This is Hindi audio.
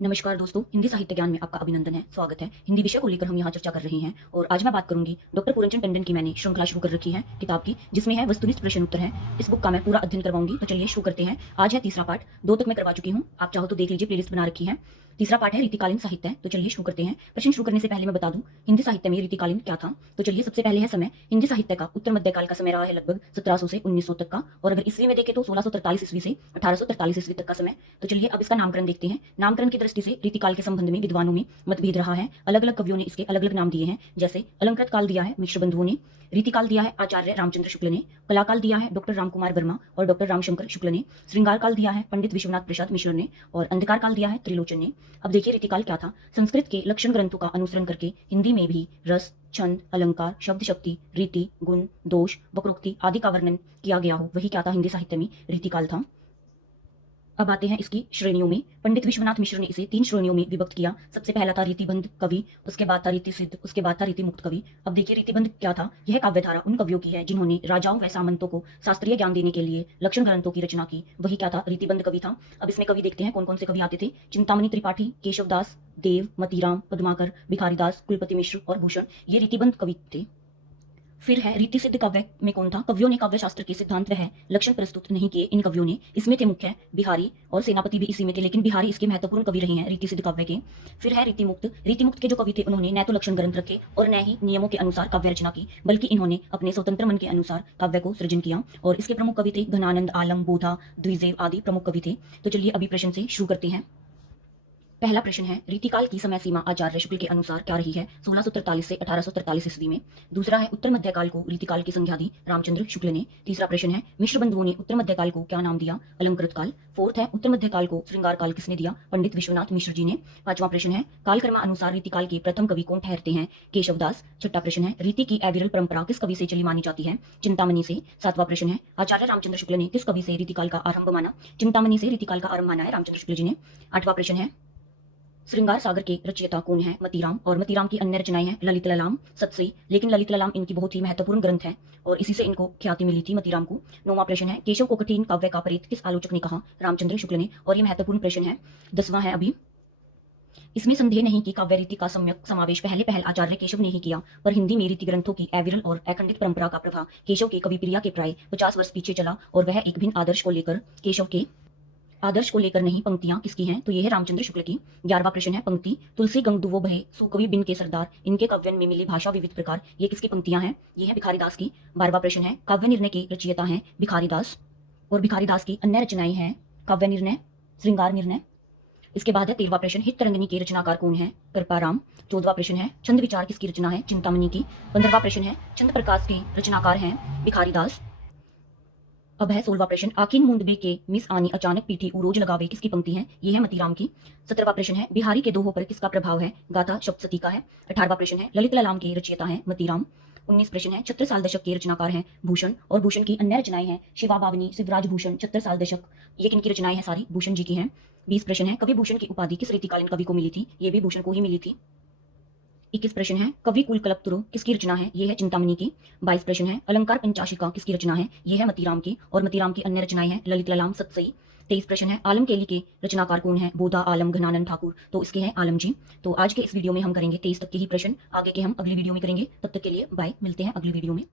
नमस्कार दोस्तों, हिंदी साहित्य ज्ञान में आपका अभिनंदन है, स्वागत है। हिंदी विषय को लेकर हम यहाँ चर्चा कर रहे हैं और आज मैं बात करूंगी डॉक्टर पूरनचंद टंडन की। मैंने श्रृंखला शुरू कर रखी है किताब की, जिसमें है वस्तुनिष्ठ प्रश्न उत्तर है। इस बुक का मैं पूरा अध्ययन करवाऊंगी, तो चलिए शुरू करते हैं। आज है तीसरा पार्ट, 2 तक मैं करवा चुकी हूँ, आप चाहो तो देख लीजिए, प्लेलिस्ट बना रखी है। तीसरा पार्ट है रीतिकालीन साहित्य, तो चलिए शुरू करते हैं। प्रश्न शुरू करने से पहले मैं बता दूं हिंदी साहित्य में रीतिकालीन क्या था। तो चलिए सबसे पहले है समय। हिंदी साहित्य का उत्तर मध्यकाल का समय रहा है लगभग 1700 से 1900 तक का, और अगर ईस्वी में देखें तो 1643 ईस्वी से 1843 ईस्वी तक का समय। तो चलिए अब इसका नामकरण देखते हैं। नामकरण की दृष्टि से रीतिकाल के संबंध में विद्वानों में मतभेद रहा है। अलग अलग कवियों ने इसके अलग अलग नाम दिए हैं। जैसे अलंकृत काल दिया है मिश्र बंधुओं ने, रीतिकाल दिया है आचार्य रामचंद्र शुक्ल ने, कलाकाल दिया है डॉक्टर रामकुमार वर्मा और डॉक्टर रामशंकर शुक्ल ने, श्रृंगार काल दिया है पंडित विश्वनाथ प्रसाद मिश्र ने, और अंधकार काल दिया है त्रिलोचन ने। अब देखिए रीतिकाल क्या था। संस्कृत के लक्षण ग्रंथों का अनुसरण करके हिंदी में भी रस, छंद, अलंकार, शब्द शक्ति, रीति, गुण, दोष, वक्रोक्ति आदि का वर्णन किया गया हो, वही क्या था, हिंदी साहित्य में रीतिकाल था। अब आते हैं इसकी श्रेणियों में। पंडित विश्वनाथ मिश्र ने इसे 3 श्रेणियों में विभक्त किया। सबसे पहला था रीतिबंध कवि, उसके बाद था रीति सिद्ध, उसके बाद था रीति मुक्त कवि। अब देखिए रीतिबंध क्या था। यह काव्यधारा उन कवियों की है जिन्होंने राजाओं व सामंतों को शास्त्रीय ज्ञान देने के लिए लक्षण ग्रंथों की रचना की, वही क्या था, रीतिबंध कवि था। अब इसमें कवि देखते हैं कौन कौन से कवि आते थे। चिंतामणि त्रिपाठी, केशवदास, देव, मतीराम, पद्माकर, भिखारीदास, कुलपति मिश्र और भूषण, ये रीतिबंध कवि थे। फिर है रीति सिद्ध काव्य में कौन था। कवियों ने काव्य शास्त्र के सिद्धांत वह लक्षण प्रस्तुत नहीं किए इन कवियों ने। इसमें थे मुख्य बिहारी और सेनापति भी इसी में थे, लेकिन बिहारी इसके महत्वपूर्ण कवि रहे हैं रीति सिद्ध काव्य के। फिर है रीति मुक्त। रीति मुक्त के जो कवि थे उन्होंने न तो लक्षण ग्रंथ रखे और न ही नियमों के अनुसार काव्य रचना की, बल्कि इन्होंने अपने स्वतंत्र मन के अनुसार काव्य को सृजन किया। और इसके प्रमुख कवि थे घनानंद, आलम, बोधा, द्विजेव आदि प्रमुख कवि थे। तो चलिए अभी प्रश्न से शुरू करते हैं। पहला प्रश्न है रीतिकाल की समय सीमा आचार्य शुक्ल के अनुसार क्या रही है 1643 से 1843 ईस्वी में। दूसरा है उत्तर मध्यकाल को रीतिकाल की संज्ञा दी रामचंद्र शुक्ल ने। तीसरा प्रश्न है मिश्र बंधुओं ने उत्तर मध्यकाल को क्या नाम दिया, अलंकृत काल। फोर्थ है उत्तर मध्यकाल को श्रृंगार काल किसने दिया, पंडित विश्वनाथ मिश्र जी ने। पांचवा प्रश्न है कालक्रम अनुसार रीतिकाल के प्रथम कवि कौन ठहरते हैं, केशवदास। छठा प्रश्न है रीति की अविरल परंपरा किस कवि से चली मानी जाती है, चिंतामणि से। सातवां प्रश्न है आचार्य रामचंद्र शुक्ल ने किस कवि से रीतिकाल का आरंभ माना, चिंतामणि से रीतिकाल का आरंभ माना है रामचंद्र शुक्ल जी ने। आठवां प्रश्न है श्रृंगार सागर के रचयिता कौन है, मतीराम, और मतीराम की अन्य रचनाएं हैं ललित ललाम, सतसई, लेकिन ललित ललाम इनकी बहुत ही महत्वपूर्ण ग्रंथ है और इसी से इनको ख्याति मिली थी मतीराम को। नौवां प्रश्न है केशव को कठिन काव्य का प्रेत किस आलोचक ने कहा, रामचंद्र शुक्ल ने, और ये महत्वपूर्ण प्रश्न है। 10वां है अभी, इसमें संदेह नहीं कि काव्य रीति का सम्यक समावेश पहल आचार्य केशव ने ही किया, पर हिंदी में रीति ग्रंथों की अविरल और अखंडित परंपरा का प्रभाव केशव के कवि प्रिया के प्राय 50 वर्ष पीछे चला, और वह एक भिन्न आदर्श को लेकर, केशव के आदर्श को लेकर नहीं। पंक्तियां किसकी हैं, तो ये है रामचंद्र शुक्ल की। 11वां प्रश्न है पंक्ति तुलसी गंग दुवो बहे सुकवि बिन के सरदार, इनके काव्यन में मिली भाषा विविध प्रकार, ये किसकी पंक्तियां हैं, ये है भिखारीदास की। 12वां प्रश्न है काव्य निर्णय के रचयिता हैं भिखारीदास, और भिखारीदास की अन्य रचनाएं हैं काव्य निर्णय, श्रृंगार निर्णय। इसके बाद है 13वां प्रश्न हित तरंगिनी के रचनाकार कौन है, कृपाराम। 14वां प्रश्न है छंद विचार किसकी रचना है, चिंतामणि की। 15वां प्रश्न है छंद प्रकाश के रचनाकार हैं भिखारीदास। अब है 16वां प्रश्न आखिन मुंदबे के मिस आनी अचानक पीठी उरोज लगावे किसकी पंक्ति है, ये है मतीराम की। 17वां प्रश्न है बिहारी के दोहों पर किसका प्रभाव है, गाथा सप्तशती का है। 18वां प्रश्न है ललित ललाम के रचयिता हैं मतीराम। 19 प्रश्न है 76 साल दशक के रचनाकार हैं भूषण, और भूषण की अन्य रचनाएं हैं शिवा बावनी, शिवराज भूषण, 76 साल दशक, ये किनकी रचनाएं हैं, सारी भूषण जी की हैं। 20 प्रश्न है कवि भूषण की उपाधि किस रीतिकालीन कवि को मिली थी, ये भी भूषण को ही मिली थी। 21 प्रश्न है कवि कुल कल्पतरु किसकी रचना है, ये है चिंतामणि की। 22 प्रश्न है अलंकार पंचाशिका किसकी रचना है, ये है मतीराम की, और मतीराम की अन्य रचनाएं हैं ललित ललाम, सतसई। 23 प्रश्न है आलम केली के रचनाकार कौन है, बोधा, आलम, घनानंद ठाकुर, तो इसके हैं आलम जी। तो आज के इस वीडियो में हम करेंगे 23 तक के ही प्रश्न, आगे के हम अगली वीडियो में करेंगे। तब तक के लिए बाय, मिलते हैं अगली वीडियो में।